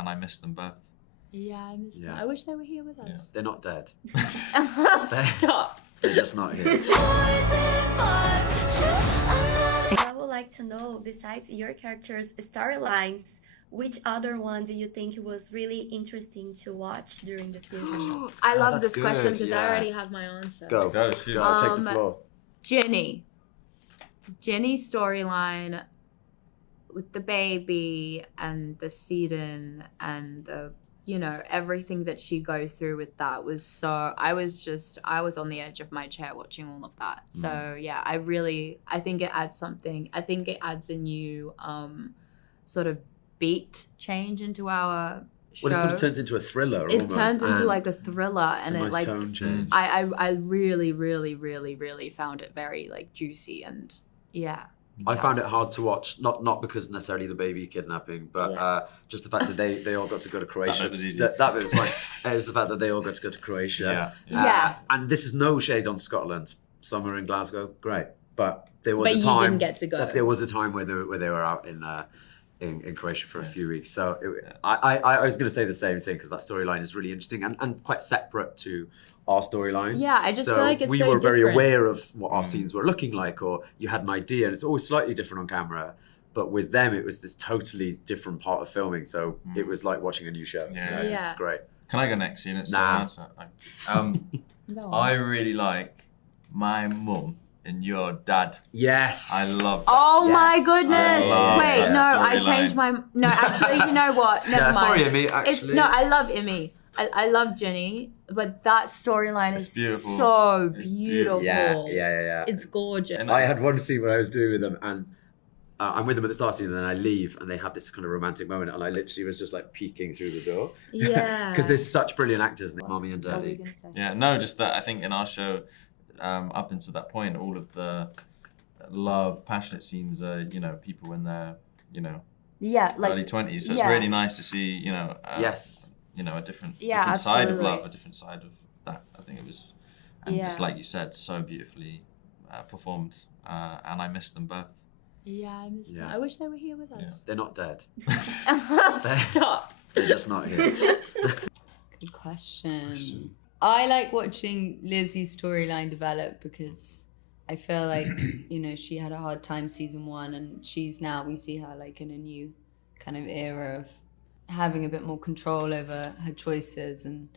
and I miss them both. Yeah, I miss them. I wish they were here with us. They're not dead. Stop. They're just not here. I would like to know, besides your characters' storylines, which other one do you think was really interesting to watch during the season? I love that's this question good, because yeah. I already have my answer. Go, shoot. go, take the floor. Jenny's storyline with the baby and the Seedon and the, everything that she goes through with that was so, I was on the edge of my chair watching all of that. So yeah, I think it adds something. I think it adds a new sort of beat change into our show. Well, it sort of turns into a thriller. It turns into like a thriller, and a it nice like tone change. I really, really, really, really found it very like juicy and yeah. I found it hard to watch, not because necessarily the baby kidnapping, but just the fact that they all got to go to Croatia. That bit was easy. That bit was fine. It was the fact that they all got to go to Croatia. Yeah. And this is no shade on Scotland. Summer in Glasgow, great. But there was But a time. you didn't get to go. But there was a time where they were out in Croatia for a few weeks. So I was going to say the same thing because that storyline is really interesting and quite separate to our storyline. Yeah, I just feel like it's we so were very different. aware of what our scenes were looking like, or you had an idea, and it's always slightly different on camera. But with them, it was this totally different part of filming. So it was like watching a new show. Yeah. It's great. Can I go next? It's Nah. I really like my mum and your dad. Yes. I love that. Oh my Yes. goodness! I love Wait, that no, I storyline. changed my. No, actually, you know what? Never mind. Sorry, Amy. Actually, I love Imi. I love Jenny, but that storyline is beautiful. so It's beautiful. Yeah. It's gorgeous. I had one scene where I was doing with them, and I'm with them at the start scene, and then I leave, and they have this kind of romantic moment, and I literally was just like peeking through the door. Yeah. Because there's such brilliant actors, Mommy and What were you Daddy. gonna say? Yeah, no, just that I think in our show, up until that point, all of the love, passionate scenes are, people in their, Yeah, like early 20s. So it's really nice to see, Yes. a different Yeah, side of absolutely. love, a different side of that. I think it was, and just Yeah. like you said, so beautifully performed. And I miss them both. Yeah, I miss them. Yeah. I wish they were here with us. They're not dead. Stop. They're just not here. Good question. I like watching Lizzy's storyline develop because I feel like, she had a hard time season 1 and we see her like in a new kind of era of having a bit more control over her choices and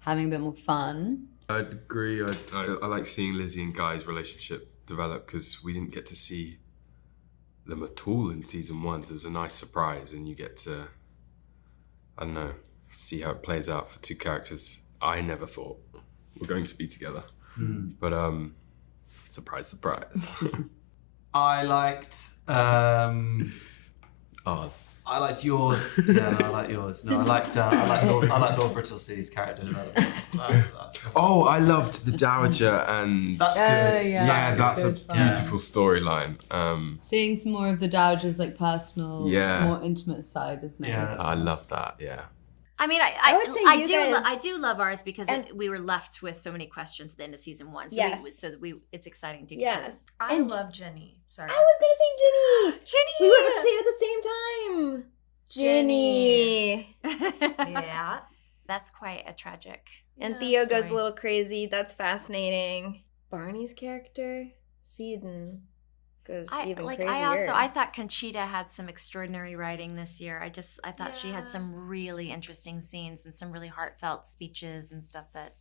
having a bit more fun. I'd agree. I like seeing Lizzy and Guy's relationship develop because we didn't get to see them at all in season 1. So it was a nice surprise, and you get to, I don't know, see how it plays out for two characters I never thought were going to be together. But surprise, surprise. I liked Ours. I liked yours. Yeah, no, I like yours. No, I liked Lord Brittlesey's character development. Oh, I loved the Dowager, and That's good. yeah. that's a good fun. beautiful storyline. Seeing some more of the Dowager's like personal, Yeah. more intimate side, isn't it? Yeah. I love that. Yeah. I mean, I would say you guys- I do love ours because And- we were left with so many questions at the end of season 1. So Yes. it's exciting to get Yes. I And love Jenny. Sorry. I was gonna say Ginny. Jenny. We were gonna say it at the same time. Ginny. Yeah, that's quite a tragic. And Yeah, Theo goes a story. little crazy. That's fascinating. Barney's character, Seedon, goes even crazier. I thought Conchita had some extraordinary writing this year. I thought she had some really interesting scenes and some really heartfelt speeches and stuff that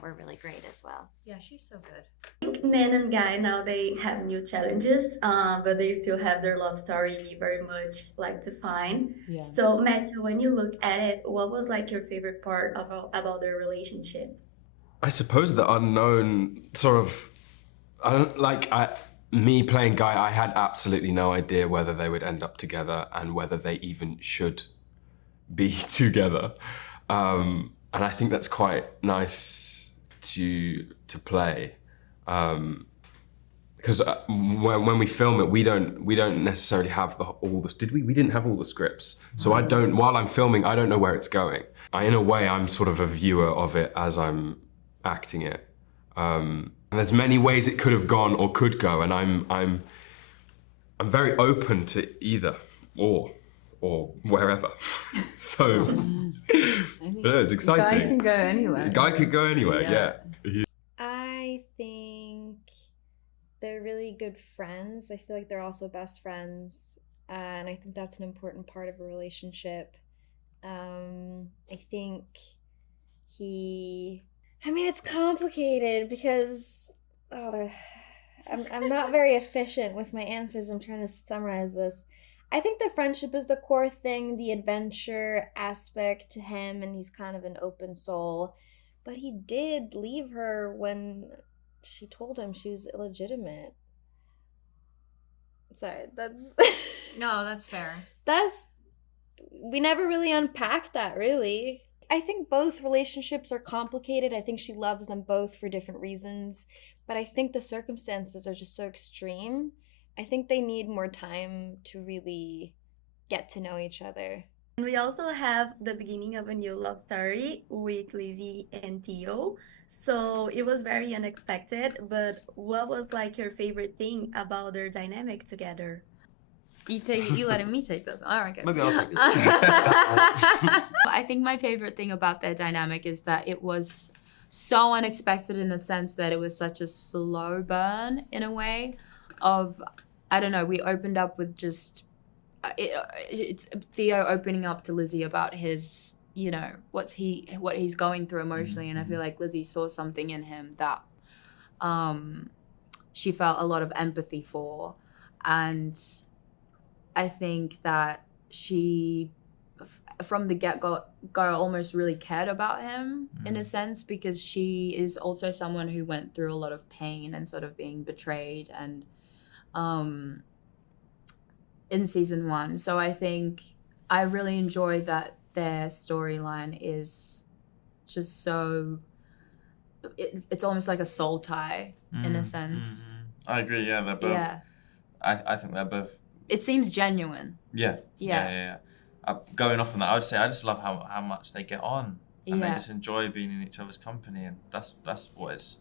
were really great as well. Yeah, she's so good. Nan and Guy, now they have new challenges, but they still have their love story very much defined. Yeah. So Matthew, when you look at it, what was your favorite part about their relationship? I suppose the unknown sort of, me playing Guy, I had absolutely no idea whether they would end up together and whether they even should be together. And I think that's quite nice to play. Because when we film it, we don't necessarily have all the, did we? We didn't have all the scripts. So while I'm filming, I don't know where it's going. In a way, I'm sort of a viewer of it as I'm acting it. And there's many ways it could have gone or could go, and I'm very open to either or. or wherever. So it's exciting. Guy can go anywhere. Guy could go anywhere, yeah. I think they're really good friends. I feel like they're also best friends. And I think that's an important part of a relationship. I think it's complicated because I'm not very efficient with my answers. I'm trying to summarize this. I think the friendship is the core thing, the adventure aspect to him, and he's kind of an open soul. But he did leave her when she told him she was illegitimate. Sorry, that's... No, that's fair. We never really unpacked that, really. I think both relationships are complicated. I think she loves them both for different reasons. But I think the circumstances are just so extreme. I think they need more time to really get to know each other. And we also have the beginning of a new love story with Lizzy and Theo. So it was very unexpected, but what was like your favorite thing about their dynamic together? You letting me take this? All right, good. Maybe I'll take this. I think my favorite thing about their dynamic is that it was so unexpected in the sense that it was such a slow burn in a way of, I don't know, we opened up with just, it's Theo opening up to Lizzy about his, you know, what he's going through emotionally. And I feel like Lizzy saw something in him that she felt a lot of empathy for. And I think that she, from the get-go, almost really cared about him in a sense, because she is also someone who went through a lot of pain and sort of being betrayed and in season 1. So I think I really enjoyed that their storyline is just so, it's almost like a soul tie in a sense. I agree, yeah, they're both, Yeah. I think they're both, it seems genuine. Yeah. Yeah. Going off on that, I would say I just love how much they get on, and they Yeah. just enjoy being in each other's company, and that's what it's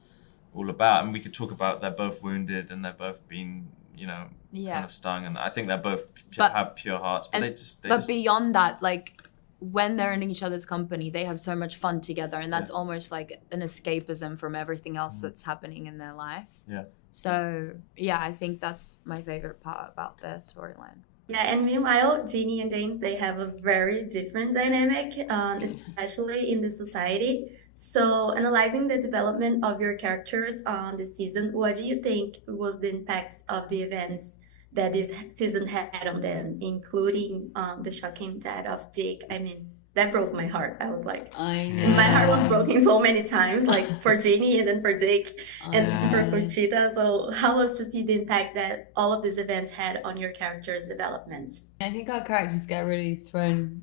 all about. And we could talk about they're both wounded and they're both been, you know, kind of stung, and I think they're both have pure hearts, but But beyond that, like when they're in each other's company, they have so much fun together, and that's almost like an escapism from everything else that's happening in their life. Yeah. So yeah, I think that's my favorite part about their storyline. Yeah, and meanwhile, Jeannie and James, they have a very different dynamic, especially in the society. So analyzing the development of your characters on this season, what do you think was the impact of the events that this season had on them, including the shocking death of Dick? I mean, that broke my heart. I was like, I know. my heart was broken so many times, like for Jeannie and then for Dick and for Conchita. So how was to see the impact that all of these events had on your characters' development? I think our characters get really thrown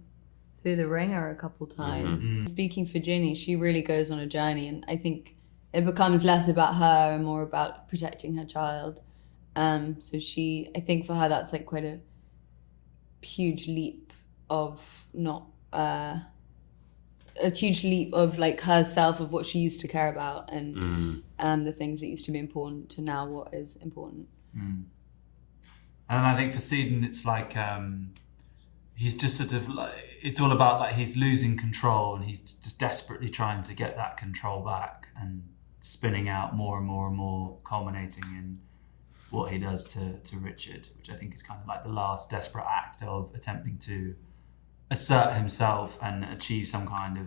through the ringer a couple times. Speaking for Ginny, she really goes on a journey, and I think it becomes less about her and more about protecting her child. So I think for her that's like quite a huge leap of like herself, of what she used to care about, and the things that used to be important to now what is important. And I think for Seaton, it's like he's just sort of like, it's all about like he's losing control, and he's just desperately trying to get that control back, and spinning out more and more and more, culminating in what he does to Richard, which I think is kind of like the last desperate act of attempting to assert himself and achieve some kind of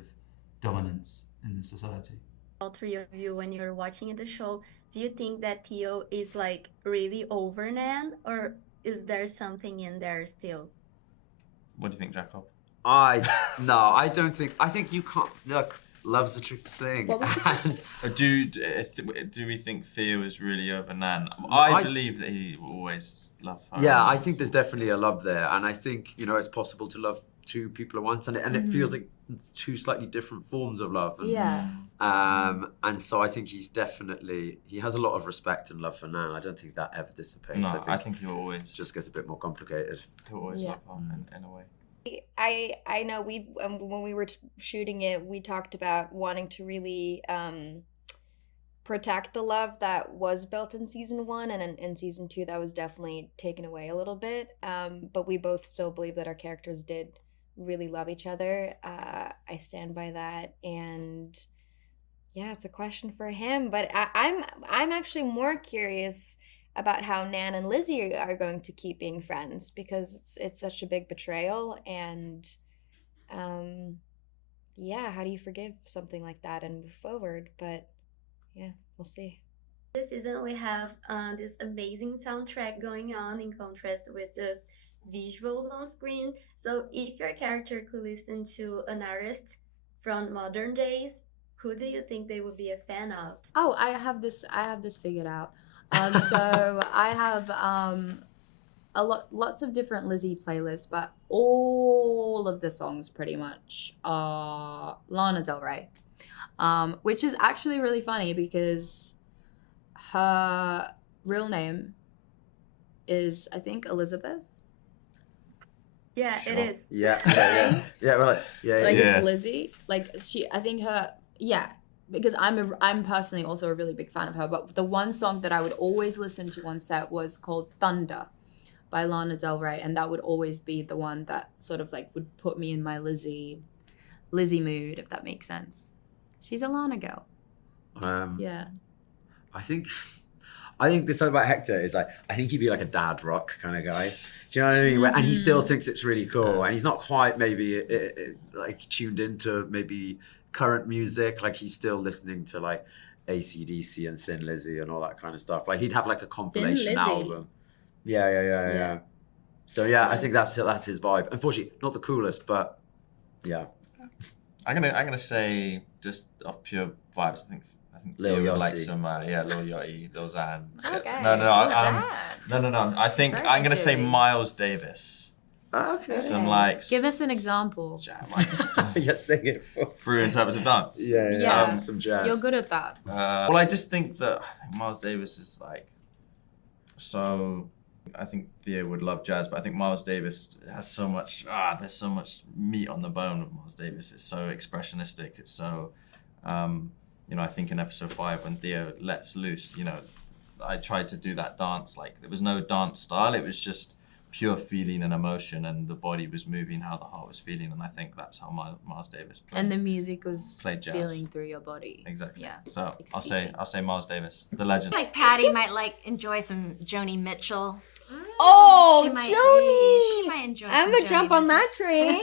dominance in the society. All three of you, when you're watching the show, do you think that Theo is like really over Nan, or is there something in there still? What do you think, Jacob? I don't think. I think you can't. Look, love's a tricky thing. Do we think Theo is really over Nan? I believe that he will always love her. Yeah, I think there's definitely a love there, and I think it's possible to love two people at once, and it feels like two slightly different forms of love. And, and so I think he has a lot of respect and love for Nan. I don't think that ever dissipates. No, I think he'll always just gets a bit more complicated. He'll always love her in a way. I know when we were shooting it, we talked about wanting to really protect the love that was built in season 1, and in season 2 that was definitely taken away a little bit. But we both still believe that our characters did really love each other. I stand by that, and yeah, it's a question for him. But I'm actually more curious about how Nan and Lizzy are going to keep being friends, because it's such a big betrayal, and yeah, how do you forgive something like that and move forward? But yeah, we'll see. This season we have this amazing soundtrack going on in contrast with this visuals on screen. So if your character could listen to an artist from modern days, who do you think they would be a fan of? Oh, I have this figured out. So I have lots of different Lizzy playlists, but all of the songs pretty much are Lana Del Rey, which is actually really funny because her real name is, I think, Elizabeth. Yeah, sure. It is. Yeah. It's Lizzy. Like because I'm personally also a really big fan of her. But the one song that I would always listen to on set was called Thunder by Lana Del Rey, and that would always be the one that sort of like would put me in my Lizzy mood, if that makes sense. She's a Lana girl. Yeah. I think the something about Hector is like, I think he'd be like a dad rock kind of guy. Do you know what I mean? Mm-hmm. And he still thinks it's really cool, and he's not quite maybe like tuned into maybe current music. Like he's still listening to like AC/DC and Thin Lizzy and all that kind of stuff. Like he'd have like a compilation album. Yeah. So yeah, I think that's his vibe. Unfortunately, not the coolest, but yeah. I'm gonna say, just off pure vibes, I think Lil would Yachty. like some Lil Yachty, Lil Xan. Okay. No. I think I'm gonna say Miles Davis. Okay. Some like. Give us an example. You're sing it through interpretive dance. Yeah. Some jazz. You're good at that. Well, I just think that Miles Davis is like so. I think Theo would love jazz, but I think Miles Davis has so much. There's so much meat on the bone with Miles Davis. It's so expressionistic. It's so. I think in episode 5 when Theo lets loose, I tried to do that dance. Like there was no dance style. It was just pure feeling and emotion, and the body was moving how the heart was feeling. And I think that's how Miles Davis played. And the music was played jazz. Feeling through your body. Exactly. Yeah. So I'll say Miles Davis, the legend. Like Patty might enjoy some Joni Mitchell. Oh, Joni! Joni! She might enjoy. I'm gonna jump on that train.